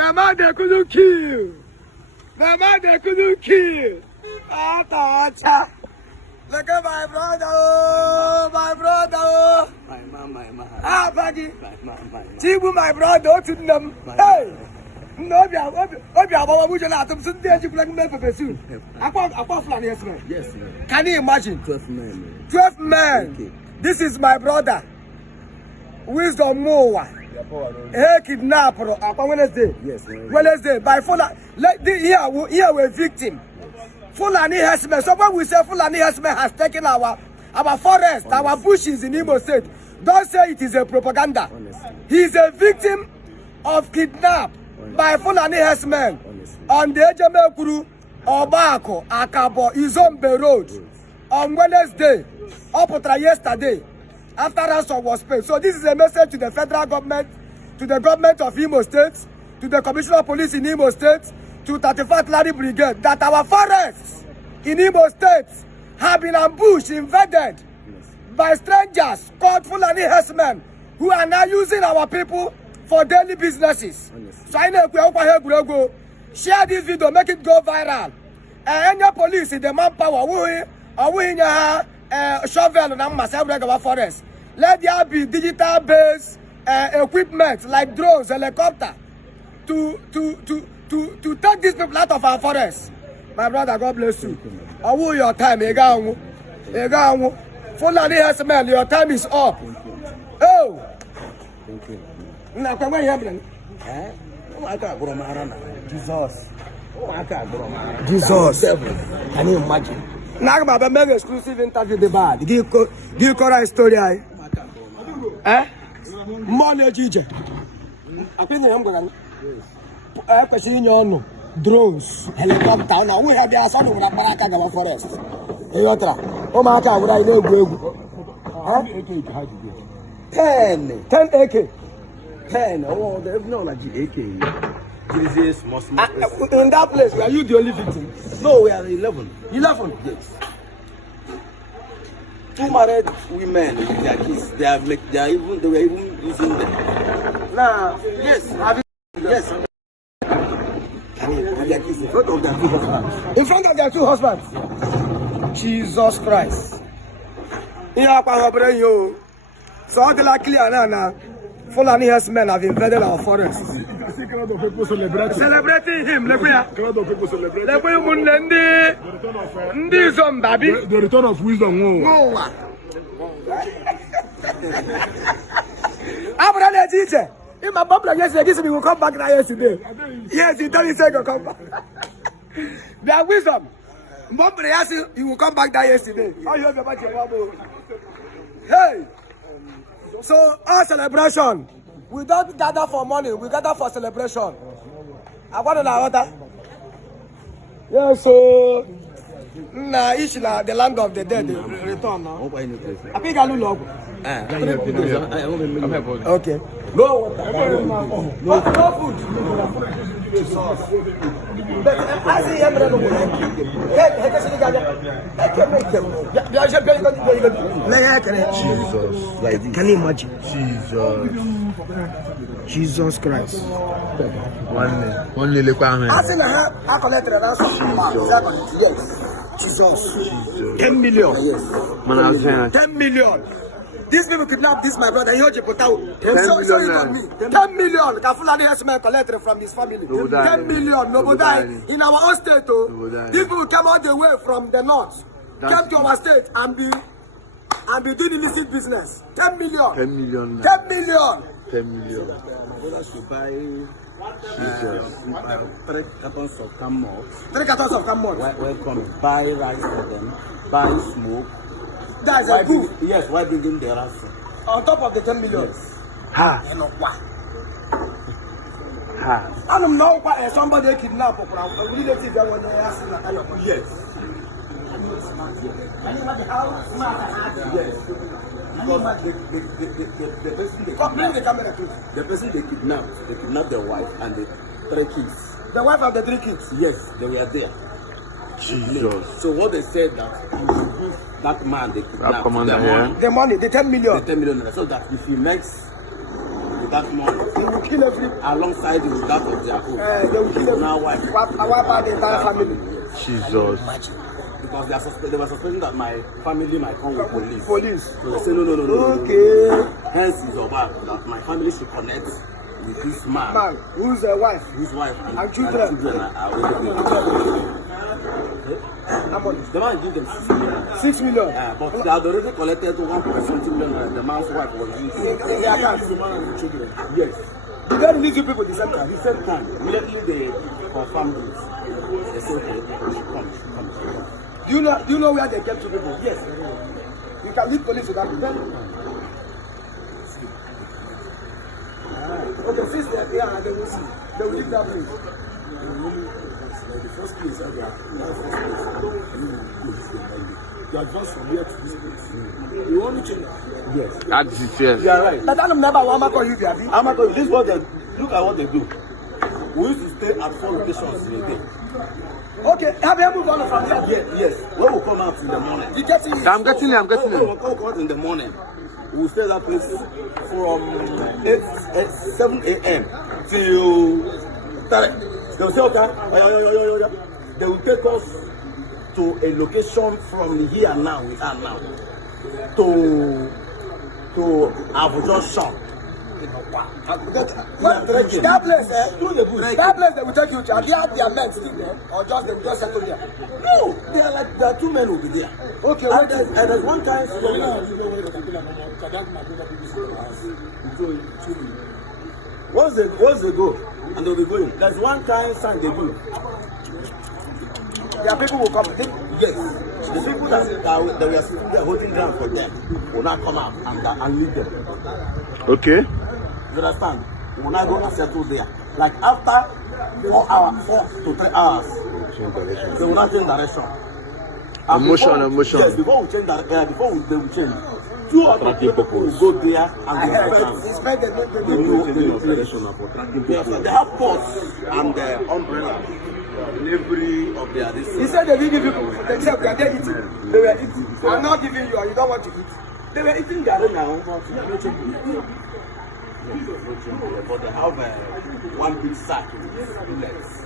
The man they couldn't kill. The man they couldn't kill. Look at my brother, oh, my brother, oh. My man. Ah, Baggy. My. Chibu, my brother, to them. Hey. No, we are some days you can make a soon. I want Fulani, yes, man. Yes, man. Can you imagine? 12 men. 12 men. Okay. This is my brother. Wisdom Moa. Hey, kidnapper. Wednesday. Yes, man. Wednesday. By Fulani. Here we're victim. Fulani herdsmen. So when we say Fulani herdsmen has taken our forest, our bushes in Imo State, don't say it is a propaganda. Honestly. He is a victim of kidnap by Fulani herdsmen on the Ejeme Kuru, Obako, Akabo, Izombe Road on Wednesday, Opotra yesterday, after ransom was paid. So this is a message to the federal government, to the government of Imo State, to the Commissioner of Police in Imo State, to 35th Lari Brigade, that our forests in Imo State have been ambushed, invaded by strangers called Fulani herdsmen who are now using our people for daily businesses. So I know share this video, make it go viral. Any police in the manpower who in shovel and our forest. Let there be digital based equipment like drones, helicopter to take these people out of our forest. My brother, God bless you. I will your time. Fulani herdsmen, your time is up. Oh. Thank you. Jesus. Can you imagine? Now I'm about to make exclusive interview the bad. Give you a story. Eh? Money Gigi. I think I'm going to question your drones, helicopter. Now we have the assault of the forest. Oh my God, would I know? 10 AK. 10. Oh, there's no like AK. In that place, are you the only victim? No, we are 11. 11? Yes. 2 married women with their kids. They were even using them. Nah. Yes. Yes. Their kids in front of their 2 husbands. In front of their 2 husbands? Yeah. Jesus Christ. So the clear now. Fulani herdsmen have invaded our forest. You can see crowd of people celebrating. Celebrating him. Crowd of people celebrating. The return of wisdom. If my brother yesterday, he will come back now yesterday. Yes, he told me he will come back. Their wisdom. He will come back there yesterday. How you have about your mom? Hey! So our celebration, we don't gather for money, we gather for celebration. I want to know what. Yeah, so nah, Ishla, the land of the dead, they return now. I think I look. Okay. No water. No food. But I see him. Jesus. Can you imagine? Jesus Christ. One little requirement. I collected an answer. Yes. Jesus. 10 million. Yes. 10 million. These people kidnapped this my brother. 10 million. 10 million. The Fulani herdsmen collected from his family. 10 million. Nobody in our own state. These people came all the way from the north, came to our state and be doing illicit business. 10 million. 10 million. 10 million. 10 million. Brothers should buy 3 cartons of camel. 3 cartons of camel. Welcome. Buy rice for them. Buy smoke. That's a good. Yes, why bring them the ransom? On top of the 10 million. Yes. Ha. I don't know why somebody kidnapped a relative that when they ask him that. Yes. Can you imagine how smart? Yes. Because the person they kidnapped their wife and the 3 kids. The wife and the 3 kids? Yes, they were there. Jesus. So what they said that he will give that man they kidnapped the money, the 10 million. The 10 million, so that if he makes the with that money. They will kill every. Alongside with that of their own. They will kill every. Now wipe. Wipe out the entire family. Jesus. Because they were suspecting that my family might come with police. Police. So they say no. Okay. Hence is your wife that my family should connect with this man. Man, who's the wife? His wife And children. are waiting. How much? The man give them 6 million. 6 million. But they had already collected 1.something million. The man's wife was using. In their account. Yes. Did they release you people the same At time? the same time, immediately they confirmed it. They said, okay, we should come. Do you know where they kept you people? Yes. You can leave police without them. Okay, since they are there, they will see. They will leave that place. The first place, you advance from here to this place. You want to change that? Yes. That's it, yes. You are right. But I don't remember what call you there. This is what they look at what they do. We used to stay at 4 locations in a day. Okay, have you moved on from here? Yes. When we come out in the morning. You get it? I'm getting it. When we come out in the morning, we stay that place from 7 a.m. till 3. They will say, okay, they will take us to a location from here now, we are now, to Abuja shop. That place, that place they will take you to. Are their men still there? Or just they will just settle there? No, there are 2 men over there. Okay, And there's one time, once they go, and they'll be going. There's one kind sign they do. their people will come. Yes. The people that we are sitting there holding down for them will not come out and leave them. Okay. You understand? We will not go and settle there. Like after 4 to 3 hours, they will not change direction. And Emotion. Yes, before we change they will change. 2 other people will go there and Inspect the yes, they have pots and umbrella in every of their He districts. said they didn't give you themselves, they are eating. They were eating. I'm not giving you, and you don't want to eat. They were eating garden now, but they have one big sack with bullets.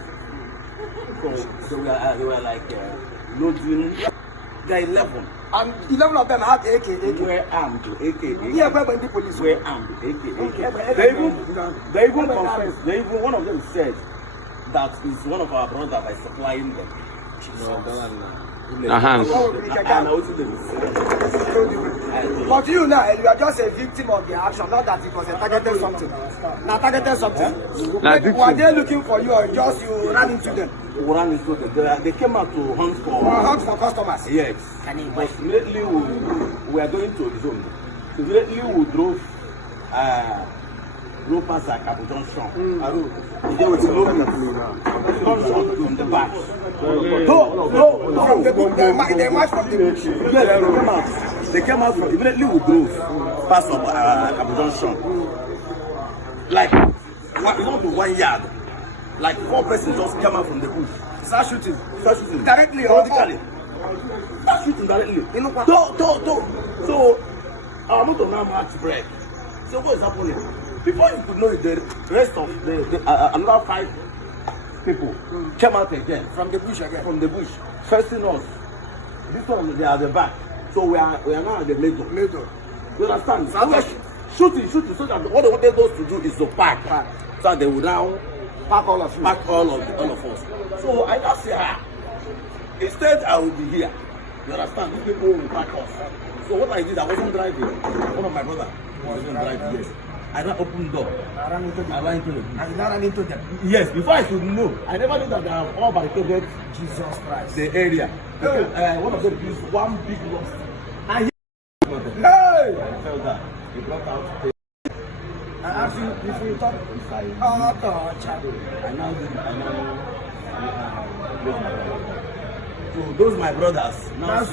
So they were like loading. They are 11. And 11 of them had AK. Were armed with AK. Yeah, when the police Were armed with AK. They even confessed. One of them said that is one of our brothers by supplying them. But you now, you are just a victim of the action, not that it was a targeted something. Now targeted something. Were they looking for you or just you ran into them? We ran into them. They came out to hunt for customers. Yes. But immediately we were going to the zone. Immediately we drove past the Capital Junction. There was gunshot from the back. They marched from the bush. Yes, they came out from immediately we drove past the Capital Junction. Like, not to 1 yard. Like 4 persons just came out from the bush. Start shooting. Directly or vertically. Start shooting directly. So, our motor now march break. So what is happening? Before you could know it, the rest of another 5 people came out again from the bush facing us. This one they are at the back. So we are now at the middle. You understand? So we are shooting so that what they wanted us to do is to pack. So they will now pack all of us. So I just say, instead I will be here. You understand? These people will pack us. So what I did, I wasn't driving. One of my brothers wasn't driving. Yes. I ran open door. I ran into them. And you ran into them? Yes, before I should know. I never knew that they have all barricaded Jesus Christ. The area. One of them used one big rock. And he I felt that. He brought out I asked you if you talk if I now so those my brothers now